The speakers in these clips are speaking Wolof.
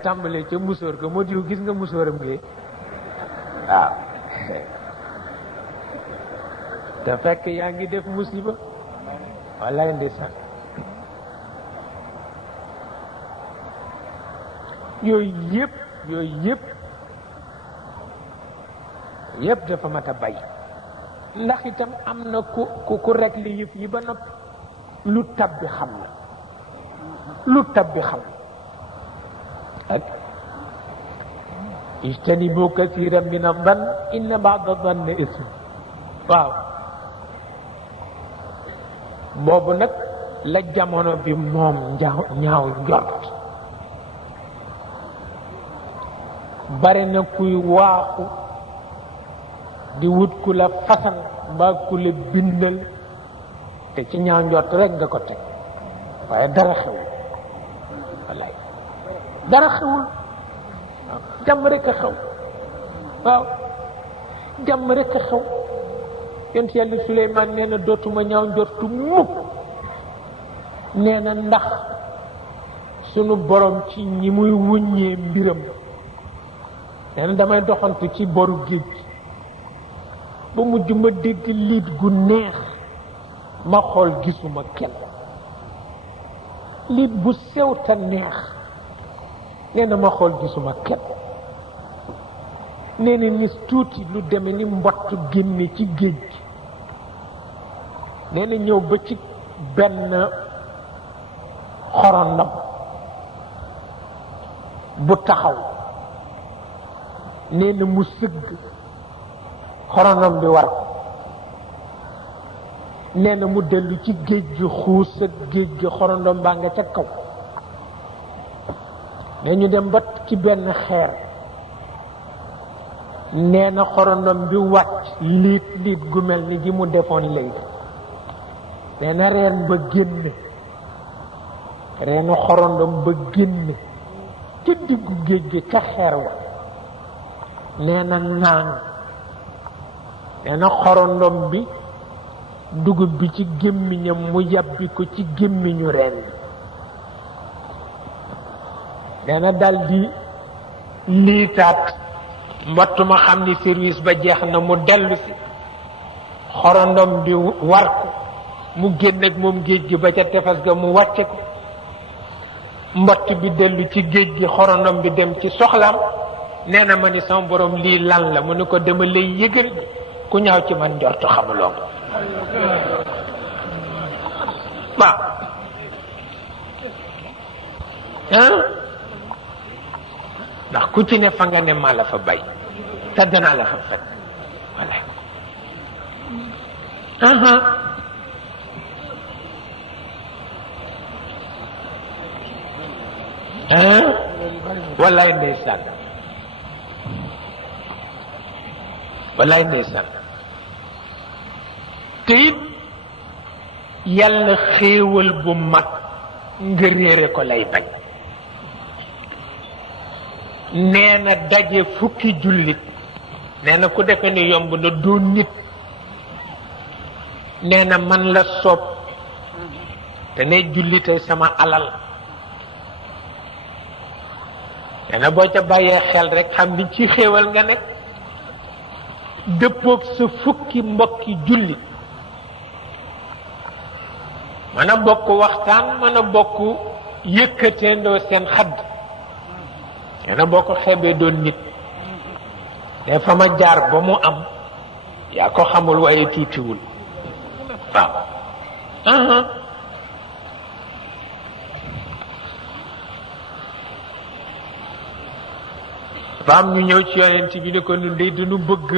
tàmbalee ca musóor ga moo diw gis nga musóoram gi waaw te fekk yaa ngi def musiba wallaay ndeysaan yooyu yëpp dafa mat a bay ndax itam am na ku réglé yëf yi ba nopp lu tabbi xam na lu tabbi xam ak ijtanibu kathiran min adh-dhann inna ba'da adh-dhanni ism waaw boobu nag la jamono bi moom ñaaw njort bare na kuy waaxu di wut ku la fasal mbaa ku la bindal te ci ñaaw njort rek nga ko teg waaye dara xewul wallaay dara xewul waaw jàmm rek a xew waaw jàmm rek a xew yonent yàlla Suleymaan nee na dootuma ñaaw njortu mukk nee na ndax sunu borom ci ñi muy wuññee mbiram nee na damay doxantu ci boru géej gi ba mujj ma dégg liit gu neex ma xool gisuma kenn liit bu sew te neex nee na ma xool gisuma kenn nee na nis tuuti lu deme ni mbott génne ci géej gi nee na ñëw ba ci benn xorondom bu taxaw nee na mu sëgg xorondom bi war ko nee na mu dellu ci géej gi xuus ak géej gi xorondom baa nga ca kaw nee ñu dem ba ci benn xeer nee na xorondom bi wàcc liit gu mel ni gi mu defoon léegi nee na reen ba génne reenu xorondom ba génne ci diggu géej gi ca xeer wa nee na ŋaaŋ nee na xorondom bi dugub bi ci gémmiñam mu yàbbi ko ci gémmiñu reen bi nee na dal di liitaat mbott ma xam ni service ba jeex na mu dellu si xorondom bi war ko mu génn ak moom géej gi ba ca tefes ga mu wàcce ko mbott bi dellu ci géej gi xorondom bi dem ci soxlaam nee na ma ni sama borom lii lan la mu ne ko dama lay yëgal ku ñaaw ci man njortu xamuloo ko waaw ndax ku ci ne fa nga ne maa la fa bay te danaa la fa fekk voilà wallaay ndeysaan wallaay ndeysaan te it yàlla xéewal bu mag nga réere ko lay bañ nee na daje fukki jullit nee na ku defe ni yomb na doon nit nee na man la soob te ne jullitay sama alal nee na boo ca bàyyee xel rek xam ni ci xéewal nga nekk dëppoog sa fukki mbokki jullit mën a bokk waxtaan mën a bokk yëkkateendoo seen xadd nee na boo ko xeebee doon nit te fa ma jaar ba mu am yaa ko xamul waaye tuutiwul waaw dafa am ñu ñëw ci yonent bi ne ko nun dey dañu bëgg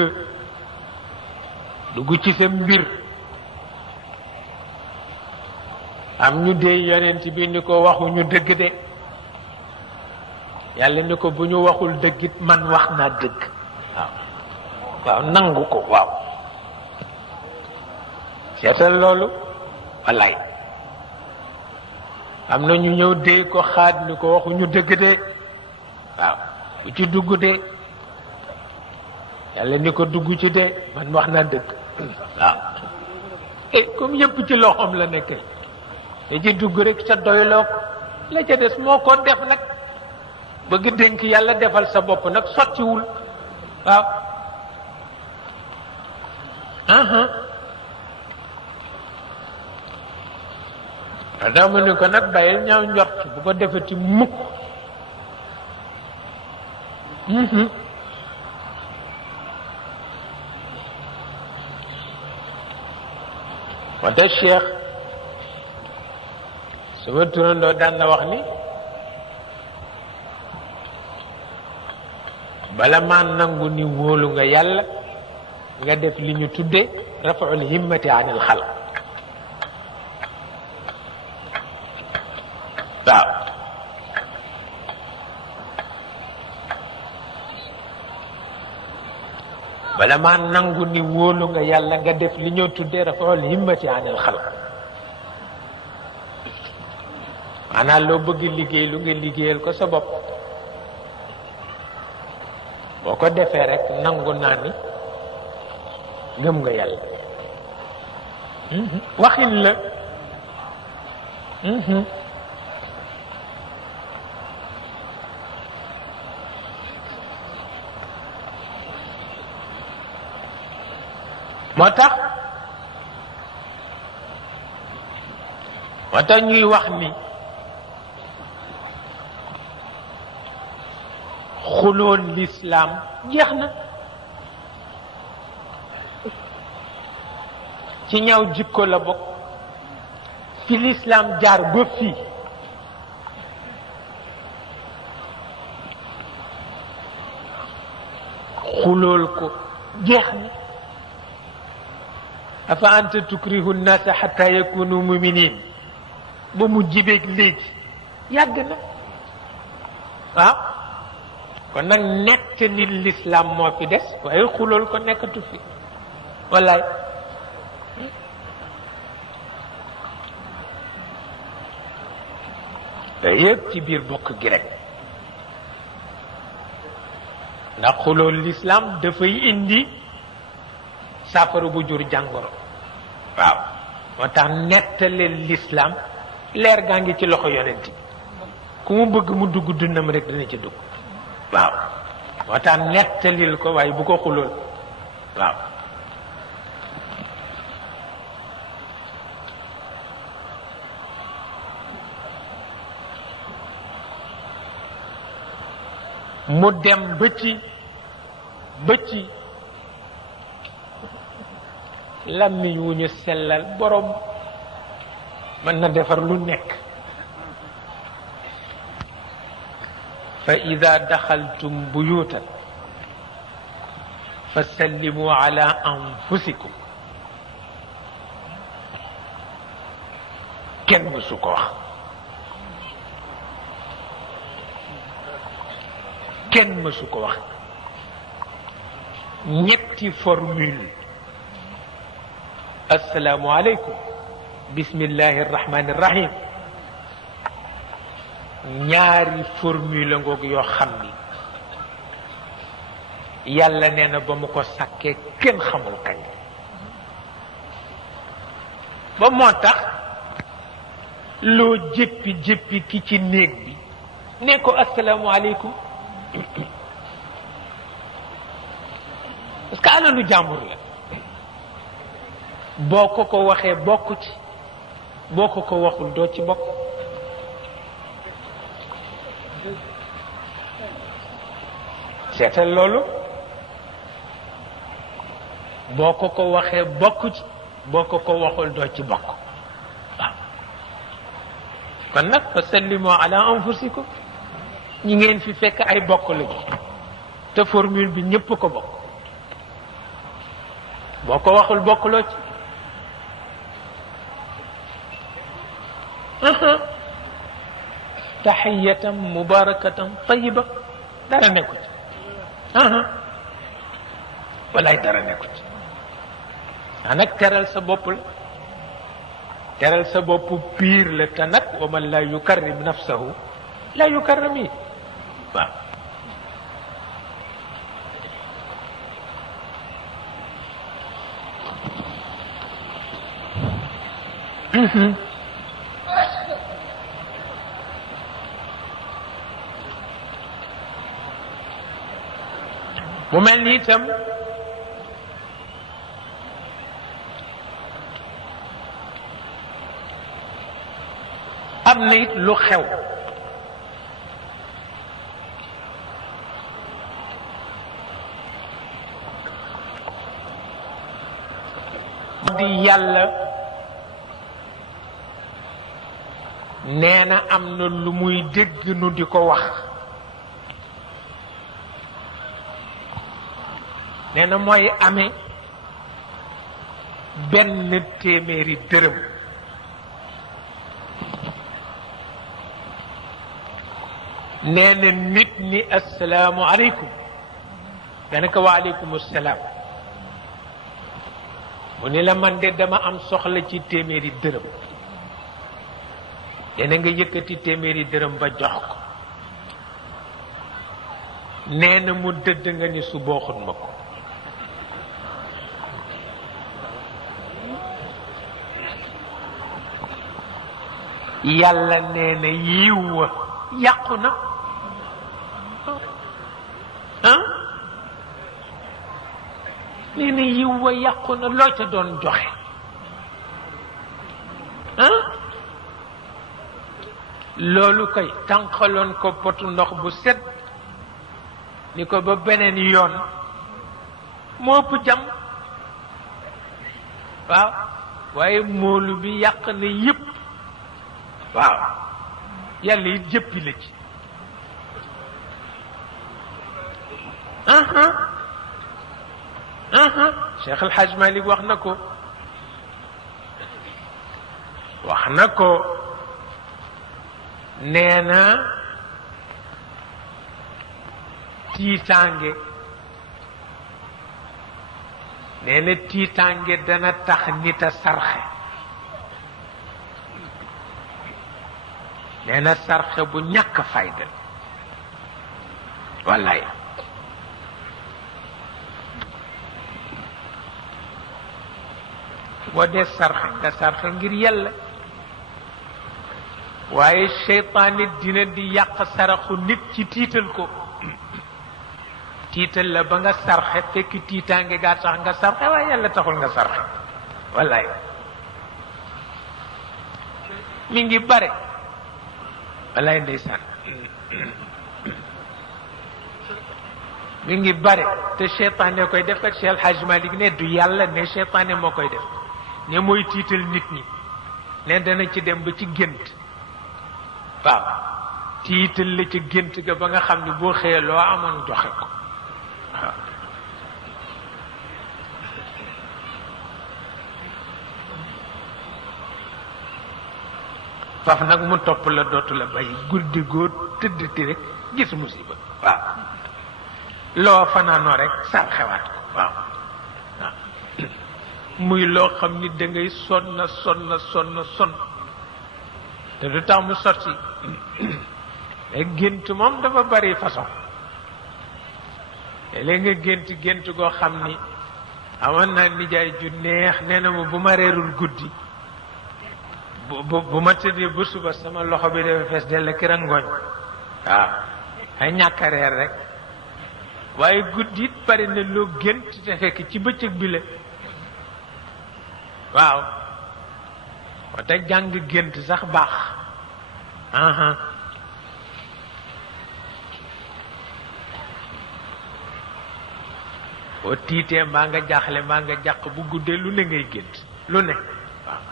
dugg ci sa mbir am ñu dee yonent bi ni ko waxuñu dëgg de yàlla ni ko bu ñu waxul dëggit man wax naa dëgg waaw nangu ko waaw seetal loolu wallaay am na ñu ñëw dee ko xaat ni ko waxuñu dëgg de waaw bu ci dugg de yàlla ni ko dugg ci de man wax naa dëgg waaw comme yëpp ci loxoom la nekk te ci dugg rek ca doyloo ko la ca des moo ko def nag bëgg dénk yàlla defal sa bopp nag sottiwul waaw dama ni ko nag bàyyil ñaaw njort bu ko defati mukk wante Cheikh sama turandoo daan na wax ni bala maa nangu ni wóolu nga yàlla nga def li ñu tudde rafaul himmati anil xalq waaw bala maa nangu ni wóolu nga yàlla nga def li ñoo tuddee rafaul himmati anil xalq maanaam loo bëgg liggéey lu nga liggéeyal ko sa bopp boo ko defee rek nangu naa ni gëm nga yàlla waxin la moo tax ñuy wax ni xuloon lislaam jeex na ci ñaaw jikko la bokk fi lislaam jaar ba fii xulool ko jeex na afa anta tukrihu nnasa xata yakunu muminin ba mu jibeeg léegi yàgg na waaw kon nag nekk ni l'islam moo fi des waaye xulool ko nekkatu fi wallaay te yëpp ci biir bokk gi rek ndax xulool l'islam dafay indi saafara bu jur jàngoro waaw moo tax nettaleel l'islam leer gaa ngi ci loxo yonent bi ku mu bëgg mu dugg dundam rek dina ci dugg waaw moo tax nettalil ko waaye bu ko xulool waaw mu dem ba ci làmmiñ wu ñu sellal borom mën na defar lu nekk fa ida daxaltum buyutan fa sallimu ala anfusikum kenn mësu ko wax kenn mësu ko wax ñetti formule assalaamu aleykum bismillahi irrahmani irrahim ñaari formule ngoog yoo xam ni yàlla nee na ba mu ko sàkkee kenn xamul kañ ba moo tax loo jéppi ki ci néeg bi ne ko assalaamu aleykum parce que alalu jàmbur la boo ko waxee bokk ci boo ko waxul doo ci bokk seetal loolu boo ko waxee bokk ci boo ko waxul doo ci bokk waaw kon nag fa sallimu ala anfusikum ñi ngeen fi fekk ay bokk lañu te formule bi ñépp ko bokk boo ko waxul bokkuloo ci taxiyatan mubarakatan tayiba dara nekku ci walaay dara nekku ci a nag teral sa bopp la teral sa bopp piir la te nag wa man la yukarrim nafsahu la yukarrami waaw mu mel ni itam am na it lu xew di yàlla nee na am na lu muy dégg nu di ko wax nee na mooy amee benn téeméeri dërëm nee na nit ni assalaamu aleykum dana ko wa aleykum assalaam mu ni la man de dama am soxla ci téeméeri dërëm dana nga yëkkati téeméeri dërëm ba jox ko nee na mu dëdd nga ni su booxut ma ko yàlla nee na yiw wa yàqu na nee na yiw wa yàqu na loo ca doon joxe loolu koy tànqaloon ko potu ndox bu set ni ko ba beneen yoon moo ëpp jam waaw waaye moolu bi yàq na yépp waaw yàlla it jëppi la ci Cheikh El Hadj Malick wax na ko nee na tiitaange dana tax nit a sarxe nee na sarxe bu ñàkk fayda wallaay boo dee sarxe nga sarxe ngir yàlla waaye seytaane dina di yàq saraxu nit ci tiital ko tiital la ba nga sarxe fekk tiitaange gaa tax nga sarxe waaye yàlla taxul nga sarxe wallaay mi ngi bare wallaay ndeysaan mi ngi bare te seytaane koy def ak Cheikh El Hadj Malick ne du yàlla ne seytaane moo koy def ne mooy tiital nit ñi ne dana ci dem ba ci gént waaw tiital la ci gént ga ba nga xam ne boo xëyee loo amoon joxe ko waaw faf nag mu topp la dootu la bàyyi guddi góor tëddati rek gis musiba waaw loo fanaanoo rek sar xewaat ko waaw waaw muy loo xam ni da ngay sonn te du tax mu sotti gént moom dafa bari façon léegi nga gént goo xam ni amoon naa nijaay ju neex nee na ma bu ma reerul guddi bu ma tëddee ba suba sama loxo bi dafa fees dell ki rangooñ waaw ay ñàkk a reer rek waaye guddi it bari na loo gént te fekk ci bëccëg bi la waaw moo tax jàng gént sax baax boo tiitee mbaa nga jaaxle mbaa nga jàq bu guddee lu ne ngay gént lu ne waaw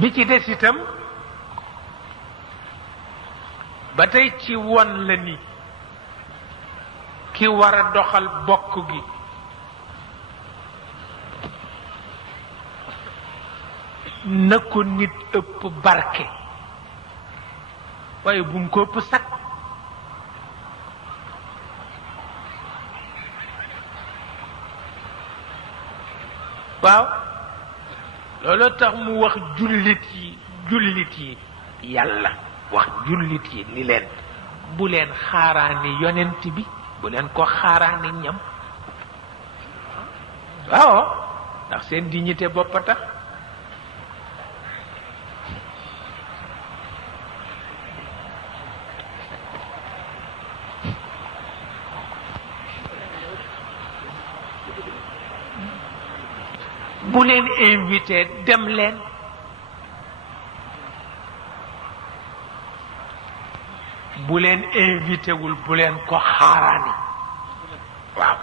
bi ci des itam ba tey ci won la ni ki war a doxal bokk gi na ko nit ëpp barke waaye bu mu ko ëpp sakk waaw loolu tax mu wax jullit yi yàlla wax jullit yi ni leen bu leen xaaraani yonent bi bu leen ko xaaraani ñam waaw ndax seen dignité bopp a tax bu leen invité dem leen. bu leen invité wul bu leen ko xaaraani waaw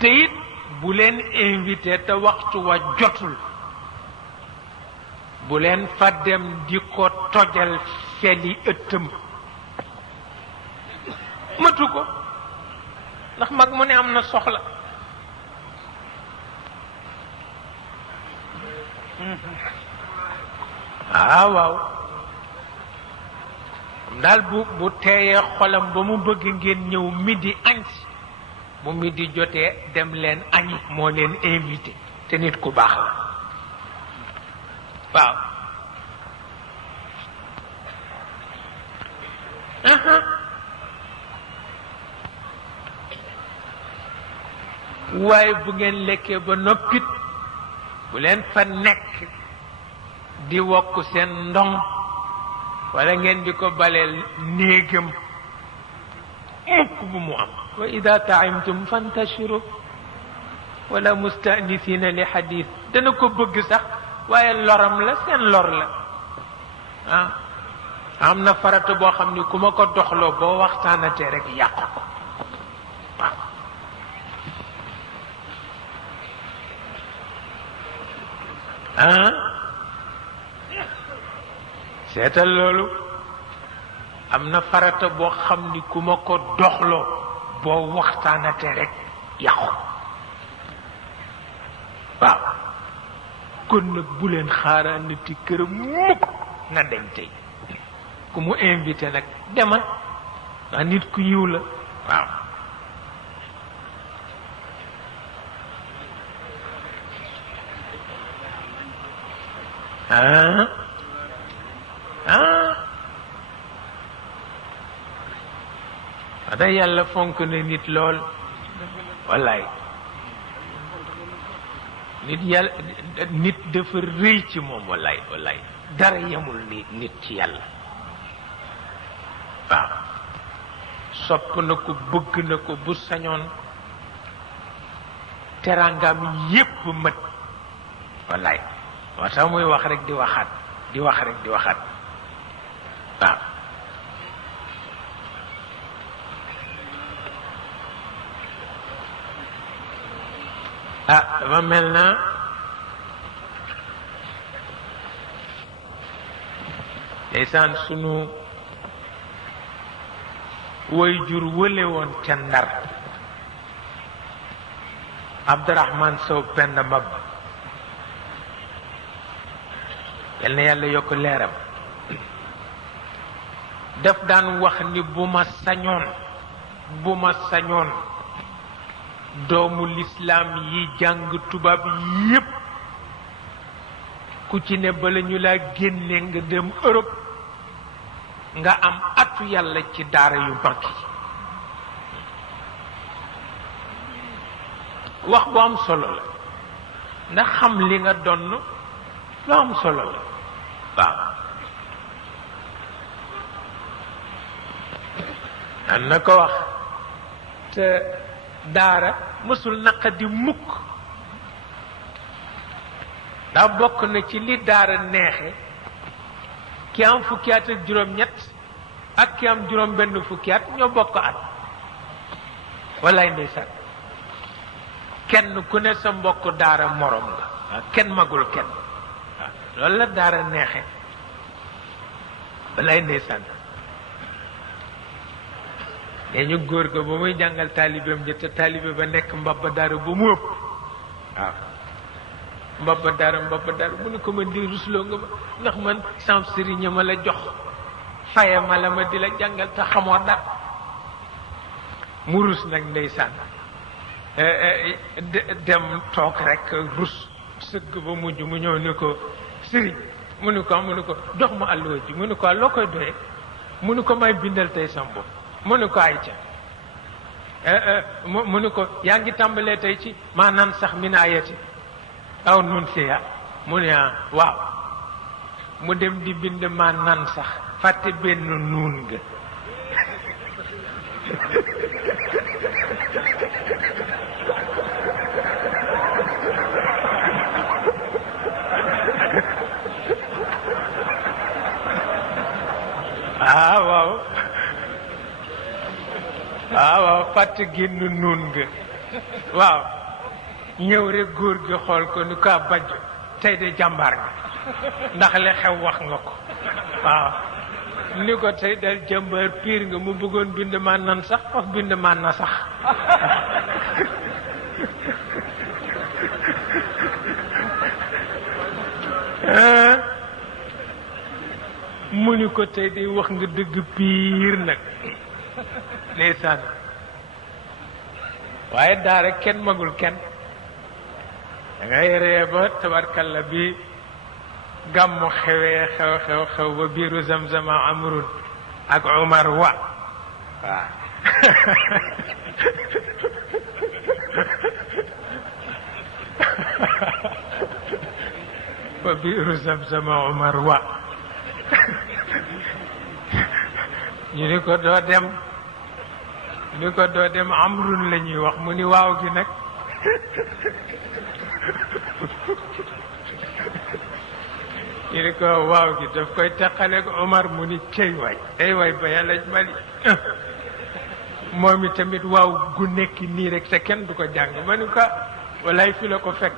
te it bu leen invité te waxtu wa jotul bu leen fa dem di ko tojal feli ëttam matu ko ndax mag mu ne am na soxla waaw daal bu teeyee xolam ba mu bëgg ngeen ñëw midi añ si bu midi jotee dem leen añi moo leen invité te nit ku baax la waaw waaye bu ngeen lekkee ba noppit bu leen fa nekk di wokk seen ndong wala ngeen di ko baleel néegam mukk bu mu am wa ida taimtum fantashiru wala mustanisina li xadis dana ko bëgg sax waaye loram la seen lor la ah am na farata boo xam ni ku ma ko doxloo boo waxtaanatee rek yàq ko waaw seetal loolu am na farata boo xam ni ku ma ko doxloo boo waxtaanatee rek yàqu waaw kon nag bu leen xaaraanati këram mukk na dem tey ku mu invité nag demal ndax nit ku yiw la waaw ada yàlla fonk na nit lool wallaay nit dafa rëy ci moom wallaay dara yemul ni nit ci yàlla waaw sopp na ko bëgg na ko bu sañoon teraangam yépp mët wallaay moo tax muy wax rek di waxaat di wax rek di waxaat waaw dafa mel na ndeysaan sunu way jur wële woon ca Ndar Abdourahman Sow Penda Mab yal na yàlla yokk leeram daf daan wax ni bu ma sañoon doomu lislaam yi jàng tubaab yépp ku ci ne bala ñu laa génne nga dem Europe nga am atu yàlla ci daara yu mag yi wax bu am solo la ndax xam li nga donn lu am solo la waaw nan na ko wax te daara mësul naqadi mukk daa bokk na ci li daara neexe ki am fukki at ak juróom-ñett ak ki am juróom-benn fukki at ñoo bokk at wallaay ndeysaan kenn ku ne sa mbokk daara morom nga kenn magul kenn waaw loolu la daara neexe wallaay ndeysaan nee ñu góor ga ba muy jàngal taalibeem ja te taalibe ba nekk mbabba daara ba mu ëpp waaw mbabba daara mu ne ko man di rusloo nga ma ndax man sam sëriñ ma la jox faye ma la ma di la jàngal te xamoo dara mu rus nag ndeysaan dem toog rek rus sëgg ba mujj mu ñëw ni ko sëriñ mu ne ko jox ma àlluwa ji mu ne ko loo koy doyee mu ne ko may bindal tey sam bopp mu ne ko ay ca mu ne ko yaa ngi tàmbalee tey ci maanaam sax min ayati aw nun siya mu ne waaw mu dem di bind maanaam sax fàtte benn nuun nga waaw waaw fàtt génn nuun nga waaw ñëw rek góor gi xool ko ni ko bajj tey de jàmbaar nga ndax li xew wax nga ko waaw ni ko tey dal jàmbaar piir nga mu bëggoon bind ma nan sax faf bind ma na sax mu ni ko tey di wax nga dëgg piir nag ndeysaan waaye daara kenn magul kenn da ngay ree ba tabarkalla bi gàmmu xewee xew ba biiru zamzama amrun ak Umar wa waaw ba biiru zamzama Umar wa ñu ni ko doo dem amrun la ñuy wax mu ni waaw gi nag ñu ni ko waaw gi daf koy teqaleeg Omar mu ni cey waay ay waay ba yàlla mali moom i tamit waaw gu nekk nii rek te kenn du ko jàng ma ni ko walaay fi la ko fekk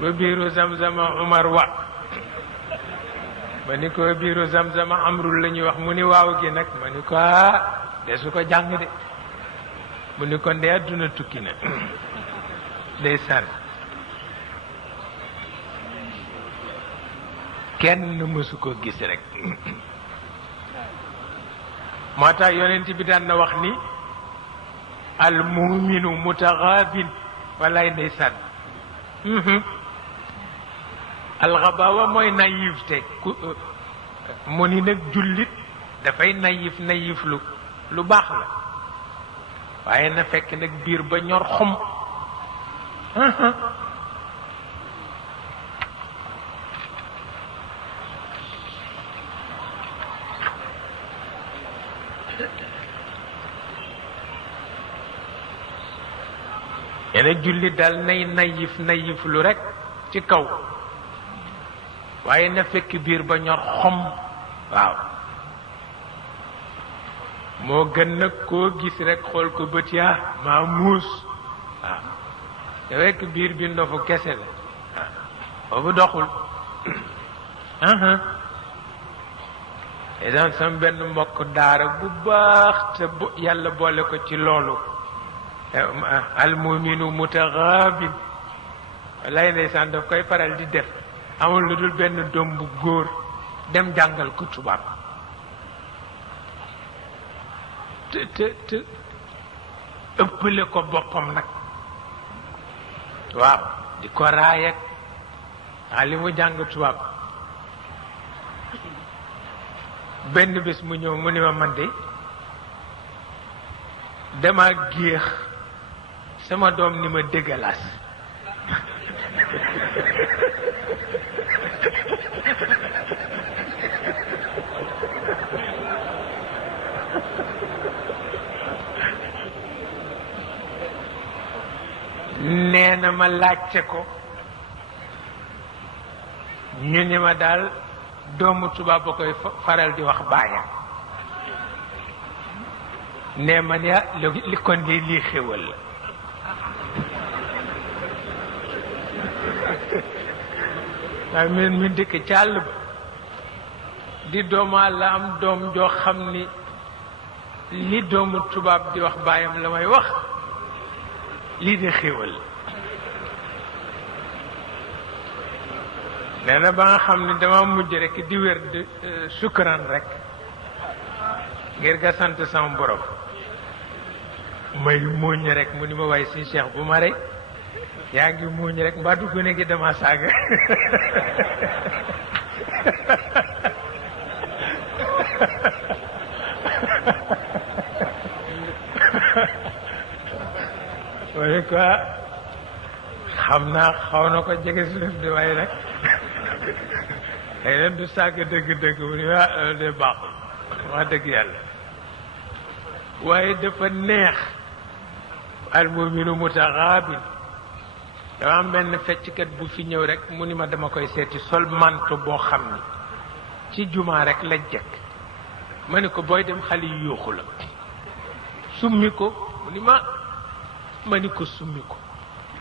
ba biiru zamzama Umar wa ma ni ko biiru zamzama amrul la ñuy wax mu ni waaw gi nag ma ni ko de su ko jàng de mu ni ko ndee adduna tukki na ndeysaan kenn mësu ko gis rek moo tax yonent bi daan na wax ni al muminu mutaxaabin walaay ndeysaan alxabawa mooy naïveté mu ni nag jullit dafay naïf lu baax la waaye na fekk nag biir ba ñor xom yene jullit daal nay naïf lu rekk ci kaw waaye na fekk biir ba ñor xom waaw moo gën nag koo gis rek xool ko bët yaa maa muus waaw te fekk biir bi ndofu kese la waaw boobu doxul exemple sama benn mbokk daara bu baax te yàlla boole ko ci loolu almuminu mutaxaabin lay ndeysaan daf koy faral di def amul lu dul benn doom bu góor dem jàngal ko tubaab te ëppale ko boppam nag waaw di ko raayak li mu jàng tubaab benn bés mu ñëw mu ni ma man de dama géex sama doom ni ma déggalaas nee na ma laajte ko ñu ni ma daal doomu tubaab ba koy faral di wax baayam ne ma ne li kon de lii xéwal la waaye men mi dëkk ci àll ba di doomaa la am doom joo xam ni li doomu tubaab di wax baayam la may wax lii de xéwal nee na ba nga xam ne dama mujj rek di wér di sukkuraan rek ngir nga sant sama borom may muuñ rek mu ni ma waay si Cheikh bu ma rek yaa ngi muuñ rek mbaa du gune gi dama saaga waaye quoi xam naa xaw na ko jege suuf di waaye nag day leen du sàgg dëgg-dëgg mu ni waa de baaxul wax dëgg yàlla waaye dafa neex al muminu mutaxaabin dafa am benn fecckat bu fi ñëw rek mu ni ma dama koy seeti sol manto boo xam ni ci jumaa rek la jekk ma ni ko booy dem xale yu yuuxu la summi ko mu ni ma ni ko summi ko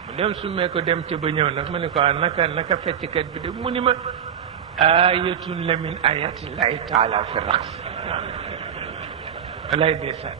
mu dem summee ko dem ca ba ñëw nag ma ni ko naka fecckat bi de mu ni ma ayatun la min ayatillahi taala fi raqs walay ndeysaan